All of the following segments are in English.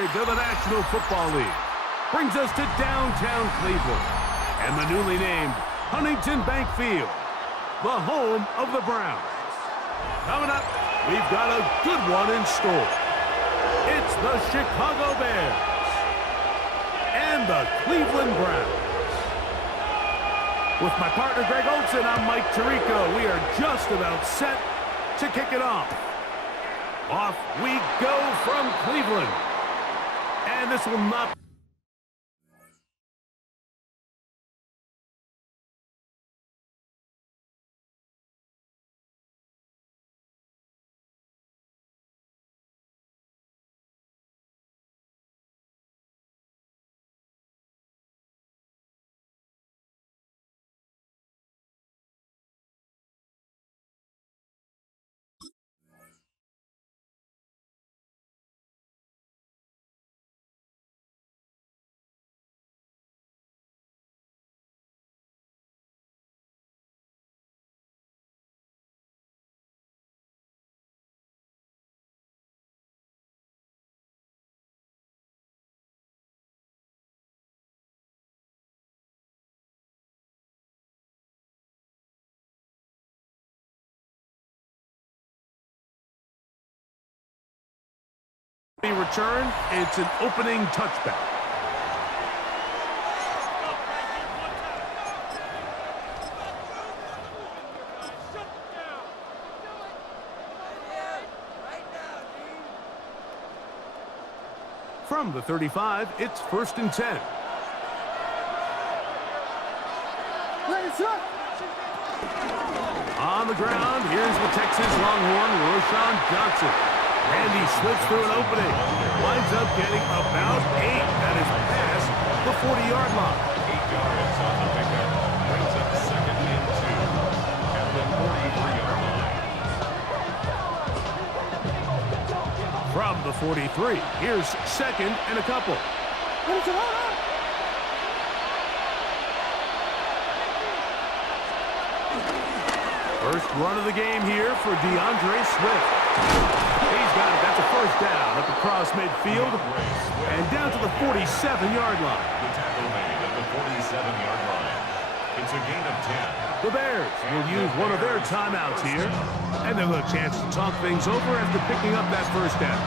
courage of the National Football League brings us to downtown Cleveland and the newly named Huntington Bank Field, the home of the Browns. Coming up, we've got a good one in store. It's the Chicago Bears and the Cleveland Browns. With my partner Greg Olson, I'm Mike Tirico. We are just about set to kick it off. Off we go from Cleveland. And this will not... return, it's an opening touchback. From the 35, it's 1st and 10. On the ground, here's the Texas Longhorn, Roschon Johnson. And he slips through an opening. Winds up getting about 8. That is past the 40-yard line. 8 yards on the pickup. Brings up 2nd and 2 at the 43-yard line. From the 43, here's 2nd and a couple. First run of the game here for DeAndre Swift. He's got it. That's a 1st down up across midfield and down to the 47-yard line. The tackle made at the 47-yard line. It's a gain of 10. The Bears will use one of their timeouts here, and they'll have a chance to talk things over after picking up that 1st down.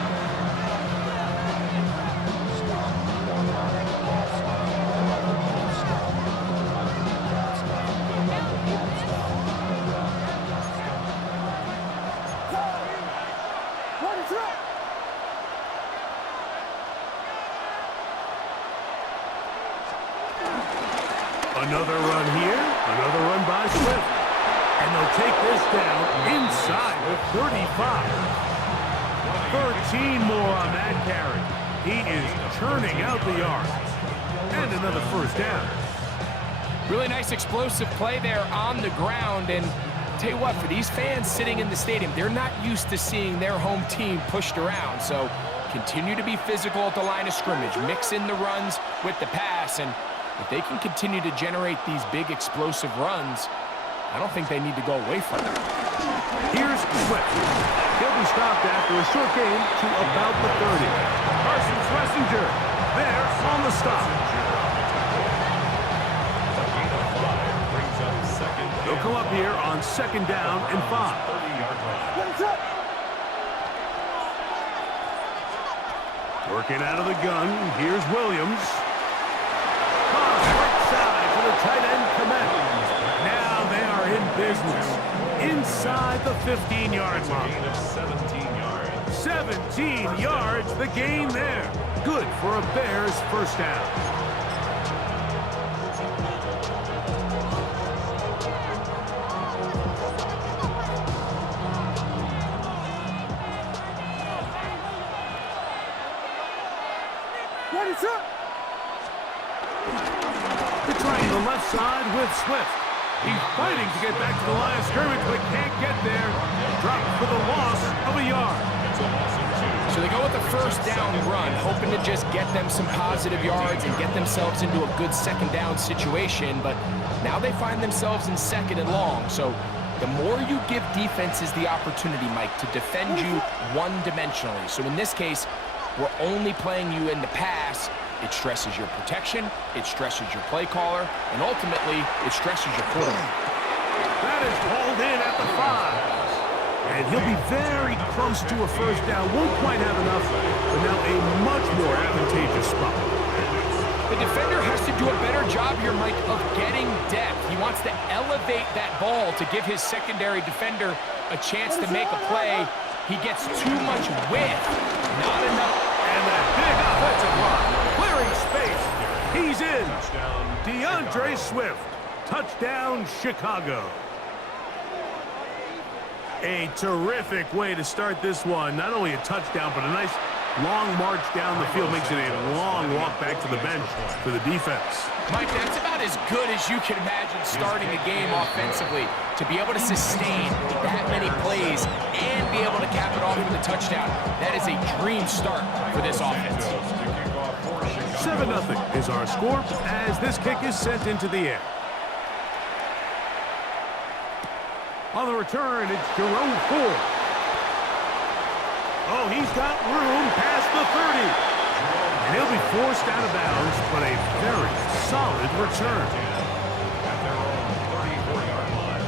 Another run here, another run by Swift. And they'll take this down inside the 35. 13 more on that carry. He is churning out the yards. And another 1st down. Really nice explosive play there on the ground. And tell you what, for these fans sitting in the stadium, they're not used to seeing their home team pushed around. So continue to be physical at the line of scrimmage. Mix in the runs with the pass. And if they can continue to generate these big explosive runs, I don't think they need to go away from it. Here's Swift. He'll be stopped after a short gain to about the 30. Carson Schlesinger there on the stop. They'll come up here on 2nd down and 5. 30-yard line. Working out of the gun, here's Williams. Right side to the tight end commit. Now they are in business inside the 15-yard line. Gain of 17 yards. 17 yards, the gain there. Good for a Bears 1st down. They're trying the left side with Swift. He's fighting to get back to the line of scrimmage, but can't get there. Dropped for the loss of a yard. So they go with the 1st down run, hoping to just get them some positive yards and get themselves into a good 2nd down situation, but now they find themselves in 2nd and long. So the more you give defenses the opportunity, Mike, to defend you one-dimensionally. So in this case, we're only playing you in the pass, it stresses your protection, it stresses your play caller, and ultimately, it stresses your quarterback. That is hauled in at the 5. And he'll be very close to a first down. Won't quite have enough, but now a much more advantageous spot. The defender has to do a better job here, Mike, of getting depth. He wants to elevate that ball to give his secondary defender a chance to make a play. He gets too much width, not enough. And that big offensive line, clearing space. He's in. DeAndre Swift, touchdown Chicago. A terrific way to start this one. Not only a touchdown, but a nice long march down the field. Makes it a long walk back to the bench for the defense. Mike, that's about as good as you can imagine starting a game offensively. To be able to sustain that many plays and be able to cap it off with a touchdown, that is a dream start for this offense. 7-0 is our score as this kick is sent into the air. On the return, it's Jerome Ford. Oh, he's got room past the 30. And he'll be forced out of bounds, but a very solid return. At their own 34-yard line.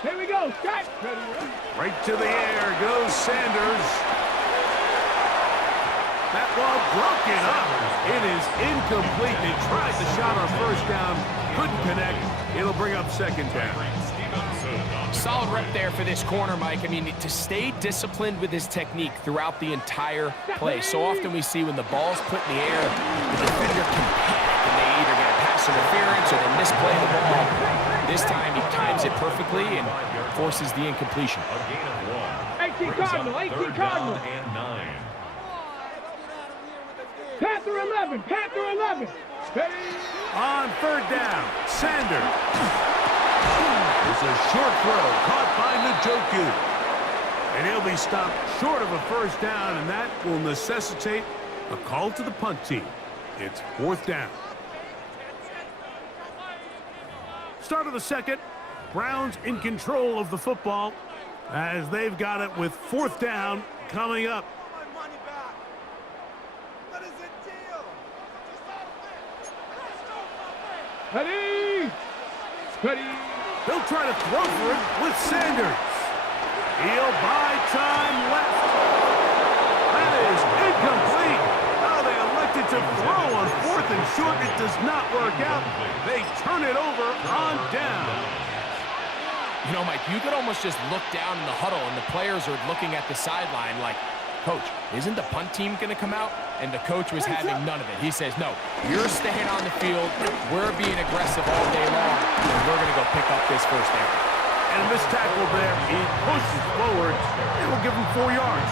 Here we go, start. Right to the air goes Sanders. That ball broken up. It is incomplete. They tried the shot on first down. Couldn't connect. It'll bring up second down. Solid rep there for this corner, Mike. I mean, to stay disciplined with his technique throughout the entire play. So often we see when the ball's put in the air, the defender can panic and they either get a pass interference or they misplay the ball. This time he times it perfectly and forces the incompletion. A gain of 1. 18 Cardinal, 18 Cardinal. And 9. Panther 11, Panther 11. Ready? On third down, Sanders. It's a short throw caught by Njoku. And he'll be stopped short of a first down, and that will necessitate a call to the punt team. It's fourth down. Start of the second. Browns in control of the football as they've got it with fourth down coming up. Ready? Ready? They'll try to throw for it with Sanders. He'll buy time left. That is incomplete. Oh, they elected to throw on fourth and short. It does not work out. They turn it over on down. You know, Mike, you could almost just look down in the huddle and the players are looking at the sideline like, Coach, isn't the punt team going to come out? And the coach was having none of it. He says, no, you're staying on the field. We're being aggressive all day long, and we're going to go pick up this first down. And this tackle there, he pushes forward. It will give him 4 yards.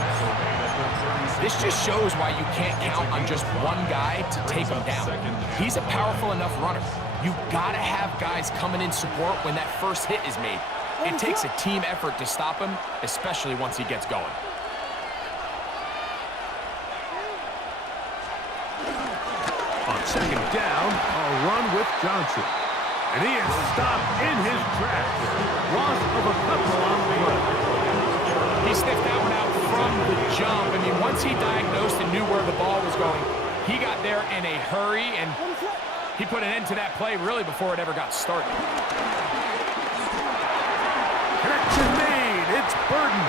This just shows why you can't count on just one guy to take him down. He's a powerful enough runner. You've got to have guys coming in support when that first hit is made. It takes a team effort to stop him, especially once he gets going. On second down, a run with Johnson. And he is stopped in his tracks. Loss of a couple on the play. He sniffed that one out from the jump. I mean, once he diagnosed and knew where the ball was going, he got there in a hurry, and he put an end to that play really before it ever got started. Connection made. It's Burden.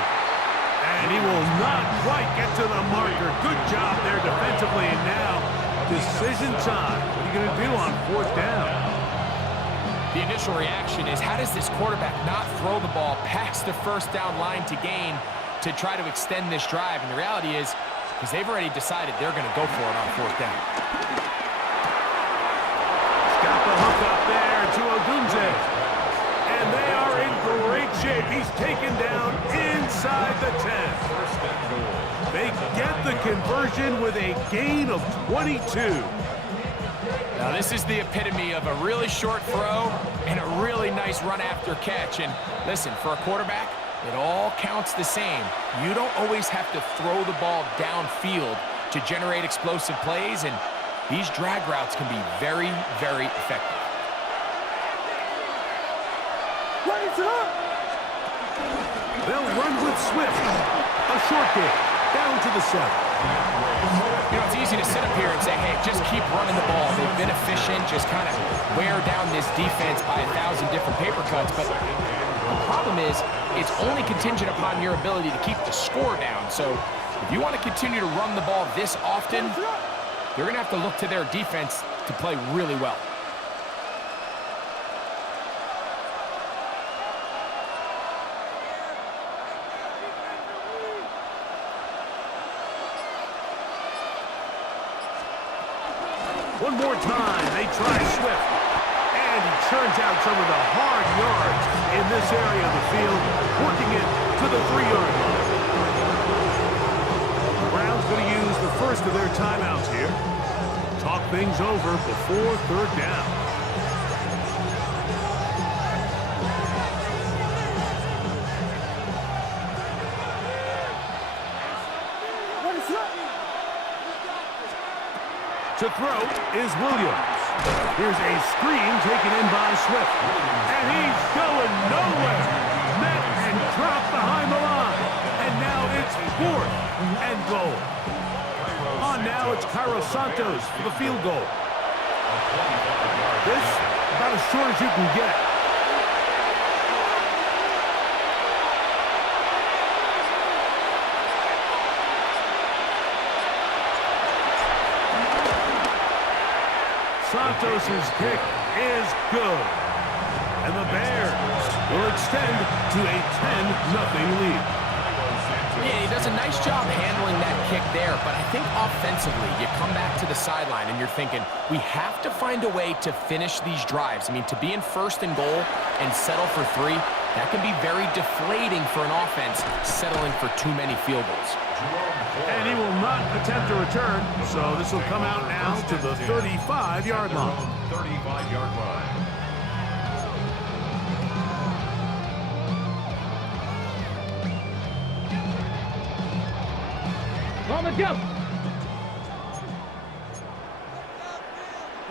And he will not quite get to the marker. Good job there defensively, and now decision time. What are you going to do on fourth down? The initial reaction is, how does this quarterback not throw the ball past the first down line to gain to try to extend this drive? And the reality is, because they've already decided they're going to go for it on fourth down. Got the hook up there to Odunze. And they are in great shape. He's taken down inside the 10. They get the conversion with a gain of 22. Now, this is the epitome of a really short throw and a really nice run after catch. And listen, for a quarterback, it all counts the same. You don't always have to throw the ball downfield to generate explosive plays, and these drag routes can be very, very effective. They'll run with Swift. A short game, down to the 7. You know, it's easy to sit up here and say, hey, just keep running the ball. They've been efficient, just kind of wear down this defense by 1,000 different paper cuts. But the problem is, it's only contingent upon your ability to keep the score down. So if you want to continue to run the ball this often, you're going to have to look to their defense to play really well. One more time, they try Swift. And he churns out some of the hard yards in this area of the field, working it to the 3-yard line. The Browns going to use the first of their timeouts here. Talk things over before 3rd down. To throw is Williams. Here's a screen taken in by Swift. And he's going nowhere. Met and dropped behind the line. And now it's 4th and goal. On now, it's Cairo Santos for the field goal. This, about as short as you can get. Santos' kick is good. And the Bears will extend to a 10-0 lead. Yeah, he does a nice job handling that kick there, but I think offensively, you come back to the sideline and you're thinking, we have to find a way to finish these drives. I mean, to be in 1st and goal and settle for 3, that can be very deflating for an offense settling for too many field goals. And he will not attempt a return, so this will come out now to the 35-yard line. 35-yard line. On the jump.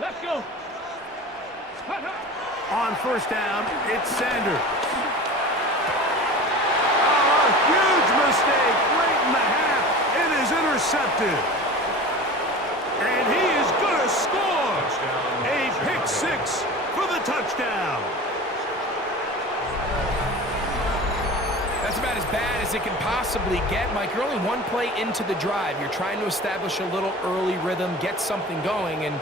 Let's go. Hot, hot. On 1st down, it's Sanders. Oh, a huge mistake late in the half. It is intercepted. And he is going to score. A pick 6 for the touchdown. That's about as bad as it can possibly get, Mike. You're only one play into the drive. You're trying to establish a little early rhythm, get something going, and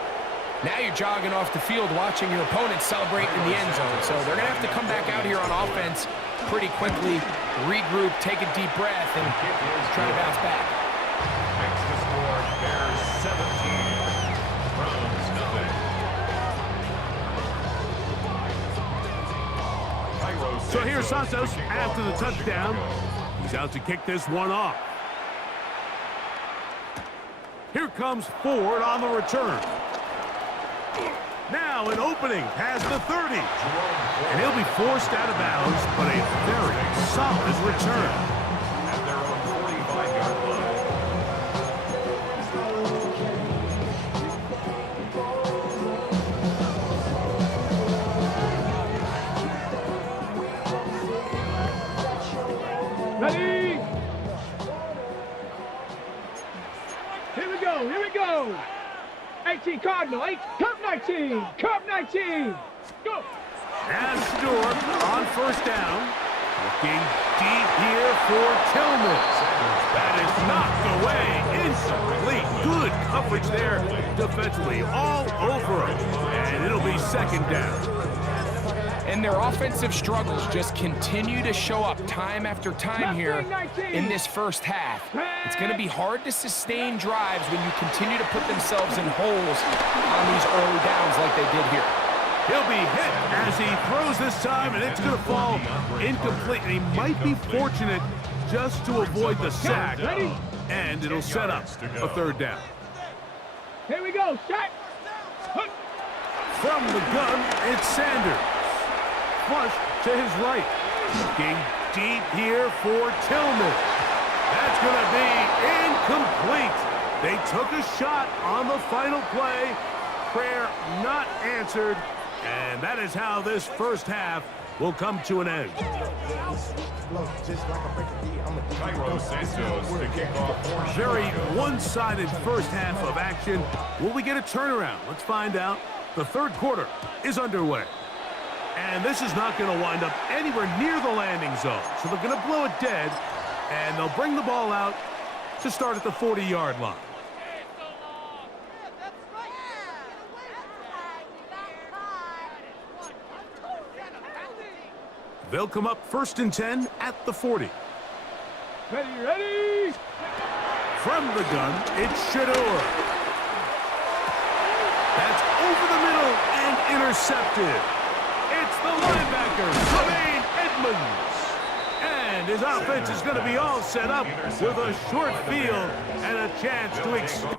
now you're jogging off the field watching your opponent celebrate in the end zone. So they're going to have to come back out here on offense pretty quickly, regroup, take a deep breath, and try to bounce back. Makes the score Bears 17, Browns nothing. So here's Santos after the touchdown. He's out to kick this one off. Here comes Ford on the return. Now an opening past the 30. And he'll be forced out of bounds, but a very solid return. At their own 45-yard line. Ready? Here we go, here we go. 18 Cardinal, 8, Cup 19, Cup 19. Go. As Stewart on 1st down. Looking deep here for Tillman. That is knocked away. Incomplete. Good coverage there defensively. All over him. And it'll be 2nd down. And their offensive struggles just continue to show up time after time here in this 1st half. It's going to be hard to sustain drives when you continue to put themselves in holes on these early downs like they did here. He'll be hit as he throws this time, and it's going to fall incomplete. And he might be fortunate just to avoid the sack. And it'll set up a 3rd down. Here we go, shot. From the gun, it's Sanders. Flush to his right. Looking deep here for Tillman. That's going to be incomplete. They took a shot on the final play. Prayer not answered. And that is how this first half will come to an end. Cairo Santos to kick off. Very one-sided first half of action. Will we get a turnaround? Let's find out. The third quarter is underway. And this is not going to wind up anywhere near the landing zone. So they're going to blow it dead, and they'll bring the ball out to start at the 40-yard line. They'll come up 1st and 10 at the 40. Ready, ready! From the gun, it's Shedeur. That's over the middle and intercepted. It's the linebacker, Tremaine Edmonds. And his offense is going to be all set up with a short field and a chance to extend.